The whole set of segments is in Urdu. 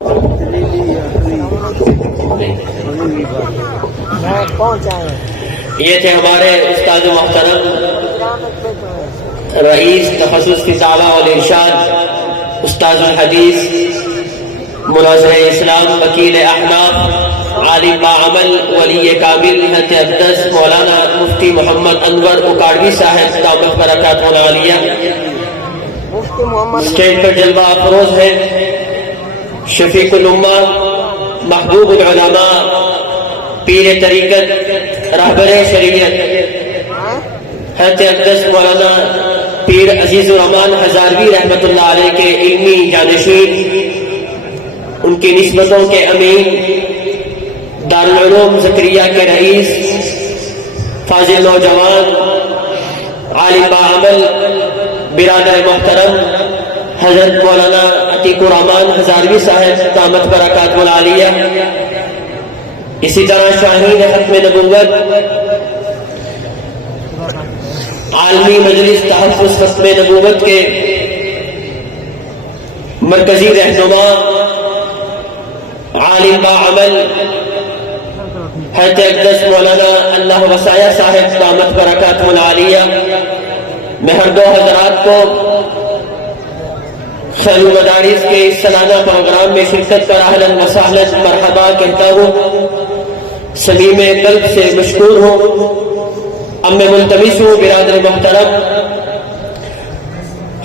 یہ تھے ہمارے استاد محترم رئیس تخصص کی دعویٰ اور ارشاد استاد الحدیث مناظر اسلام وکیل احناف عالم باعمل ولی کامل حضرت اقدس مولانا مفتی محمد انور اکاڑوی صاحب دامت برکاتہ العالیہ اسٹیج پر جلوہ افروز ہے شفیق الامہ محبوب العلماء پیر طریقت رہبر شریعت حضرت اقدس مولانا پیر عزیز الرحمان ہزاروی رحمۃ اللہ علیہ کے علمی جانشین، ان کی نسبتوں کے امین، دارالعلوم زکریا کے رئیس، فاضل نوجوان، عالم باعمل، برادر محترم حضرت مولانا عتیق الرحمان ہزاروی صاحب دامت برکاتہ العالیہ، اسی طرح شاہین ختم نبوت عالمی مجلس تحفظ ختم نبوت کے مرکزی رہنما عالم باعمل حضرت اقدس مولانا اللہ وسایہ صاحب دامت برکاتہ العالیہ، میں ہر دو حضرات کو خیر المدارس کے اس سالانہ پروگرام میں شرکت پر اہلا وسہلا مرحبا کہتا ہوں، صمیم قلب سے مشکور ہوں، اب میں ملتمس ہوں برادر محترم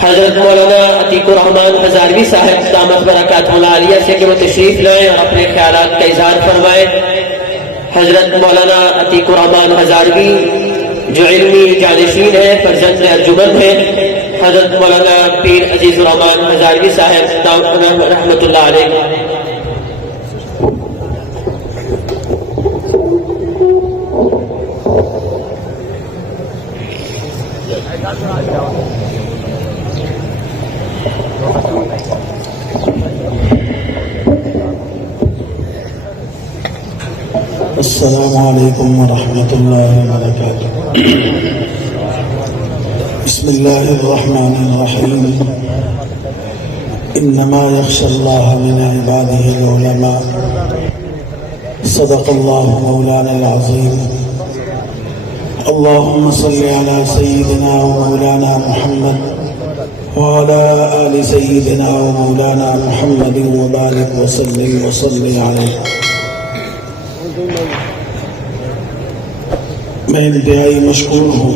حضرت مولانا عتیق الرحمان ہزاروی صاحب دامت برکاتہ العالیہ سے کہ وہ تشریف لائیں اور اپنے خیالات کا اظہار فرمائیں۔ حضرت مولانا عتیق الرحمان ہزاروی جو علمی جانشین ہیں، فرزند ارجمند ہیں، حضرت مولانا پیر عزیز الرحمان ہزاروی صاحب رحمۃ اللہ علیہ۔ السلام علیکم ورحمۃ اللہ وبرکاتہ۔ بسم اللہ الرحمن الرحیم۔ انما یخشی اللہ من عباده العلماء۔ صدق اللہ مولانا العظیم۔ اللهم صل على سيدنا ومولانا محمد وعلى آل سيدنا ومولانا محمد وبارك وسلم وصل عليه۔ میں انتہائی مشکور ہوں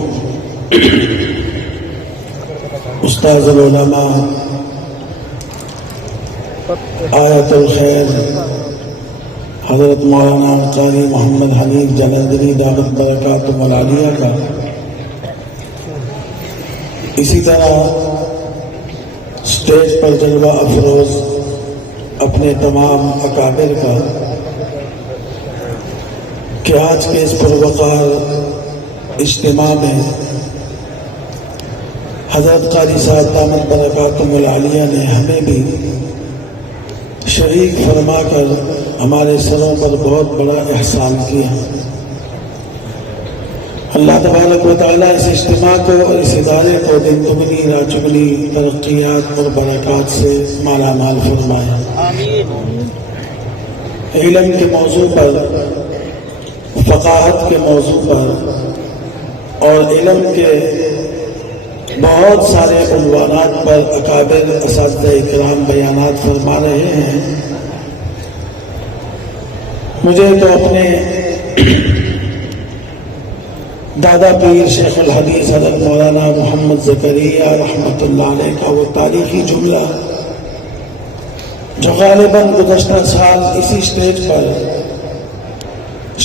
استاذ العلماء آیت الخیر حضرت مولانا قاری محمد حنیف جلندری دامت برکاتہ العالیہ کا، اسی طرح اسٹیج پر جلوہ افروز اپنے تمام اکابر کا، کہ آج کے اس پروقار اجتماع میں حضرت قاری صاحب دامت برکاتہ العالیہ نے ہمیں بھی شریک فرما کر ہمارے سروں پر بہت بڑا احسان کیا۔ اللہ تبارک و تعالیٰ اس اجتماع کو اور اس ادارے کو دن دگنی رات چگنی ترقیات اور برکات سے مالا مال فرمائے۔ علم کے موضوع پر، فقاہت کے موضوع پر اور علم کے بہت سارے عنوانات پر اکابر اساتذہ اکرام بیانات فرما رہے ہیں۔ مجھے تو اپنے دادا پیر شیخ الحدیث حضرت مولانا محمد زکریا رحمۃ اللہ علیہ کا وہ تاریخی جملہ جو غالباً گزشتہ سال اسی اسٹیج پر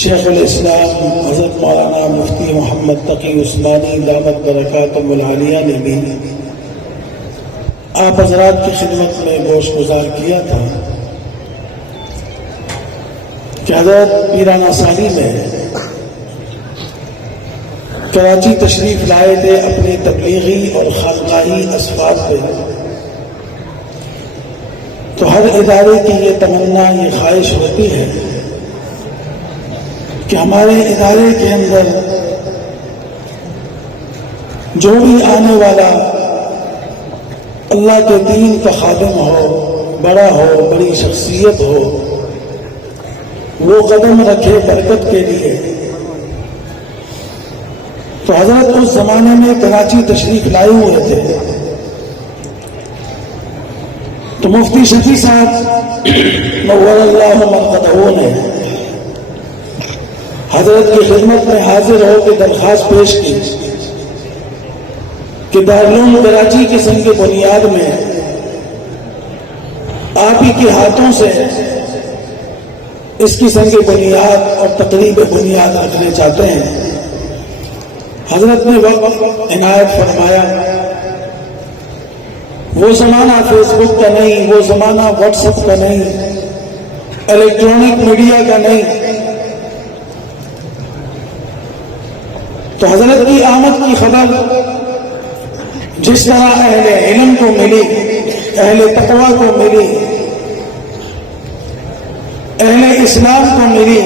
شیخ الاسلام حضرت مولانا مفتی محمد تقی عثمانی دامت برکاتہ العالیہ نے بھی آپ حضرات کی خدمت میں گوش گزار کیا تھا کہ حضرت پیرانہ سالی میں کراچی تشریف لائے تھے اپنے تبلیغی اور خانقاہی اسفار پہ، تو ہر ادارے کی یہ تمنا، یہ خواہش ہوتی ہے کہ ہمارے ادارے کے اندر جو بھی آنے والا اللہ کے دین کا خادم ہو، بڑا ہو، بڑی شخصیت ہو، وہ قدم رکھے برکت کے لیے. تو حضرت اس زمانے میں کراچی تشریف لائے ہوئے تھے. تو مفتی شفیع صاحب نور اللہ مرقدہ نے حضرت کی خدمت میں حاضر ہو کے درخواست پیش کی کہ دارالعلوم کراچی کے سنگ بنیاد میں آپ ہی کے ہاتھوں سے اس کی سنگ بنیاد اور تقریب بنیاد رکھنے چاہتے ہیں. حضرت نے وقت عنایت فرمایا. وہ زمانہ فیس بک کا نہیں، وہ زمانہ واٹس ایپ کا نہیں، الیکٹرانک میڈیا کا نہیں. تو حضرت کی آمد کی خبر جس طرح اہل علم کو ملی، اہل تقوی کو ملی، اہل اسلام کو ملی،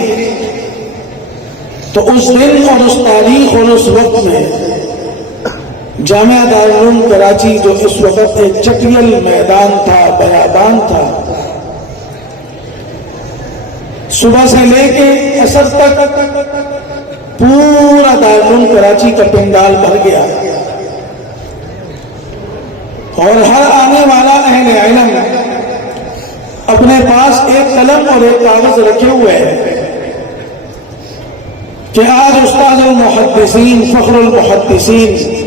تو اس دن اور اس تاریخ اور اس وقت میں جامعہ دارالعلوم کراچی جو اس وقت ایک چٹیل میدان تھا، بیابان تھا، صبح سے لے کے عصر تک پورا دارالعلوم کراچی کا پنڈال بھر گیا. اور ہر آنے والا اہل علم اپنے پاس ایک قلم اور ایک کاغذ رکھے ہوئے ہیں کہ آج استاد المحدثین، فخر المحدثین،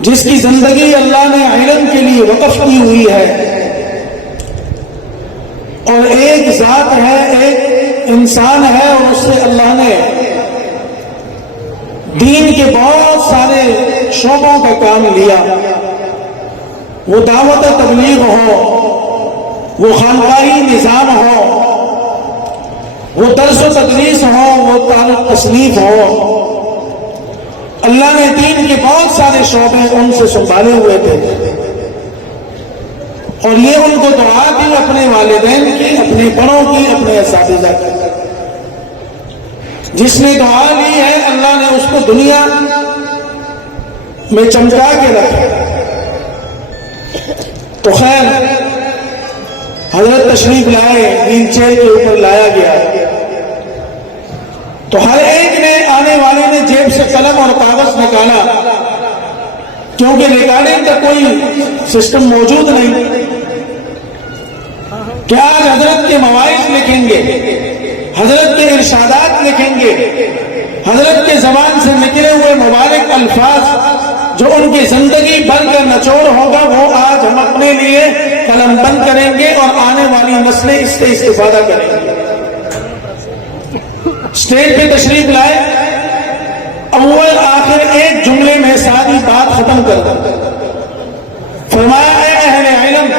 جس کی زندگی اللہ نے علم کے لیے وقف کی ہوئی ہے، اور ایک ذات ہے، ایک انسان ہے، اور اس سے اللہ نے دین کے بہت سارے شعبوں کا کام لیا. وہ دعوت و تبلیغ ہو، وہ خانقاہی نظام ہو، وہ درس و تدریس ہو، وہ تعلق تصنیف ہو. اللہ نے دین کے بہت سارے شعبے ان سے سنبھالے ہوئے تھے. اور یہ ان کو دعا دی اپنے والدین کی، اپنے بڑوں کی، اپنے اساتذہ کی. جس نے دعا لی ہے اللہ نے اس کو دنیا میں چمکا کے رکھا. تو خیر حضرت تشریف لائے، ویل چیئر کے اوپر لایا گیا. تو ہر ایک نے، آنے والے نے جیب سے قلم اور کاغذ نکالا، کیونکہ ریکارڈنگ کا کوئی سسٹم موجود نہیں کہ آج حضرت کے مواعظ لکھیں گے، حضرت کے ارشادات لکھیں گے، حضرت کے زبان سے نکلے ہوئے مبارک الفاظ جو ان کی زندگی بھر کا نچوڑ ہوگا، وہ آج ہم اپنے لیے قلم بند کریں گے اور آنے والی نسلیں اس سے استفادہ کریں گے. اسٹیج پہ تشریف لائے، اول آخر ایک جملے میں ساری بات ختم کر دیں. فرمایا اے اہل علم،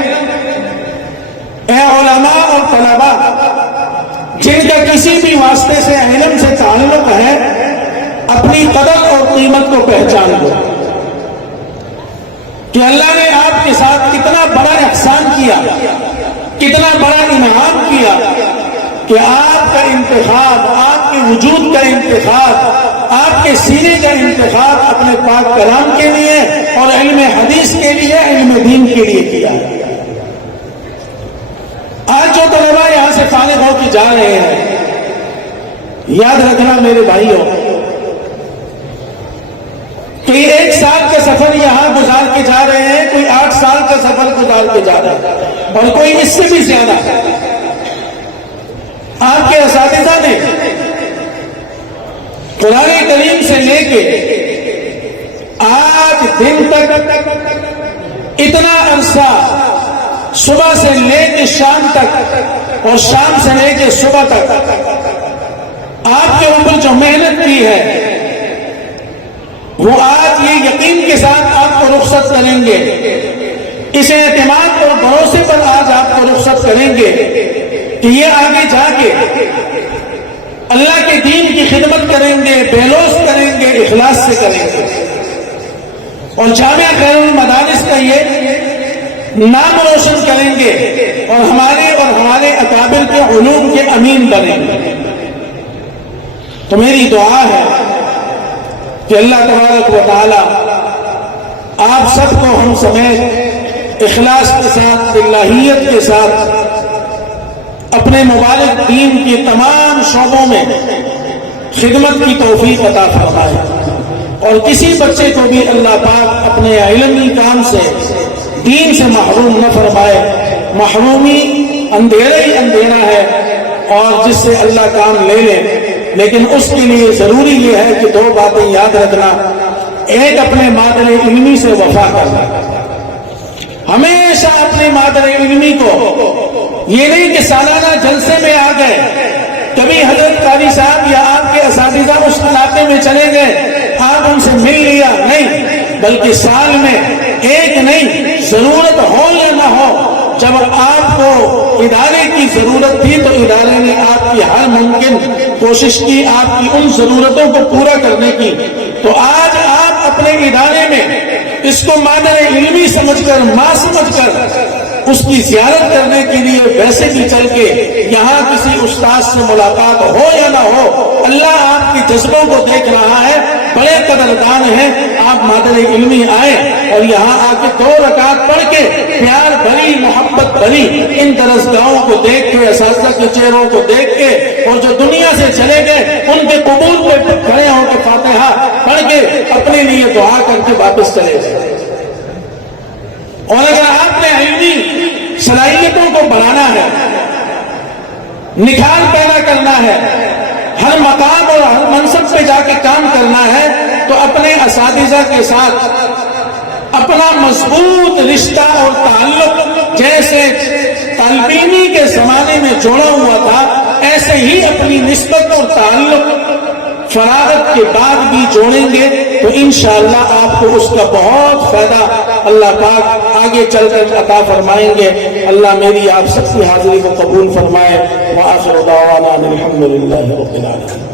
اے علماء اور طلباء، جن کا کسی بھی واسطے سے علم سے تعلق ہے، اپنی قدر اور قیمت کو پہچان لو کہ اللہ نے آپ کے ساتھ کتنا بڑا احسان کیا، کتنا بڑا انعام کیا کہ آپ کا انتخاب، آپ کے وجود کا انتخاب، آپ کے سینے کا انتخاب اپنے پاک کلام کے لیے اور علم حدیث کے لیے، علم دین کے لیے کیا. آج جو طلباء یہاں سے فارغ ہو کے جا رہے ہیں، یاد رکھنا میرے بھائیوں کہ ایک سال کا سفر یہاں گزار کے جا رہے ہیں، کوئی 8 سال کا سفر گزار کے جا رہا ہے، اور کوئی اس سے بھی زیادہ. آپ کے اساتذہ نے قرآن کریم سے لے کے آج دن تک اتنا عرصہ، صبح سے لے کے شام تک اور شام سے لے کے صبح تک آپ کے اوپر جو محنت کی ہے، وہ آج یہ یقین کے ساتھ آپ کو رخصت کریں گے، اس اعتماد اور بھروسے پر آج آپ کو رخصت کریں گے کہ یہ آگے جا کے اللہ کے دین کی خدمت کریں گے، بے لوث کریں گے، اخلاص سے کریں گے، اور جامعہ خیر المدارس کا یہ نام روشن کریں گے اور ہمارے اکابر کے علوم کے امین بنیں گے. تو میری دعا ہے کہ اللہ تبارک و تعالی آپ سب کو ہم سمیت اخلاص کے ساتھ، للہیت کے ساتھ اپنے مبارک دین کے تمام شعبوں میں خدمت کی توفیق عطا فرمائے، اور کسی بچے کو بھی اللہ پاک اپنے علمی کام سے، دین سے محروم نہ فرمائے۔ محرومی اندھیرا ہی اندھیرا ہے، اور جس سے اللہ کام لے لے، لیکن اس کے لیے ضروری یہ ہے کہ 2 باتیں یاد رکھنا۔ ایک، اپنے مادر علمی سے وفا کرنا، ہمیشہ اپنے مادر علمی کو، یہ نہیں کہ سالانہ جلسے میں آ گئے، کبھی حضرت قاری صاحب یا آپ کے اساتذہ اس علاقے میں چلے گئے، آپ ان سے مل لیا، نہیں، بلکہ سال میں ایک نہیں، ضرورت ہو یا نہ ہو، جب آپ کو ادارے کی ضرورت تھی تو ادارے نے آپ کی ہر ممکن کوشش کی آپ کی ان ضرورتوں کو پورا کرنے کی، تو آج آپ اپنے ادارے میں اس کو مادر علمی سمجھ کر، ماں سمجھ کر اس کی زیارت کرنے کے لیے ویسے بھی چل کے یہاں کسی استاد سے ملاقات ہو یا نہ ہو، اللہ آپ کے جذبوں کو دیکھ رہا ہے، بڑے قدردان ہیں، آپ مادر علمی آئے اور یہاں آ کے 2 رکعت پڑھ کے پیار بھری، محبت بھری ان درسگاہوں کو دیکھ کے، اساتذہ کے چہروں کو دیکھ کے، اور جو دنیا سے چلے گئے ان کے قبول پہ کھڑے ہو کے فاتحہ پڑھ کے اپنے لیے دعا کر کے واپس چلے گئے۔ اور اگر آپ نے علمی صلاحیتوں کو بڑھانا ہے، نکھار پیدا کرنا ہے، ہر مقام اور ہر منصب پہ جا کے کام کرنا ہے، تو اپنے اساتذہ کے ساتھ اپنا مضبوط رشتہ اور تعلق جیسے طالب علمی کے زمانے میں جوڑا ہوا تھا، ایسے ہی اپنی نسبت اور تعلق فراغت کے بعد بھی جوڑیں گے تو انشاءاللہ آپ کو اس کا بہت فائدہ اللہ پاک آگے چل کر عطا فرمائیں گے۔ اللہ میری آپ سب کی حاضری کو قبول فرمائے۔ وآخر دعوانا الحمدللہ رب العالمین۔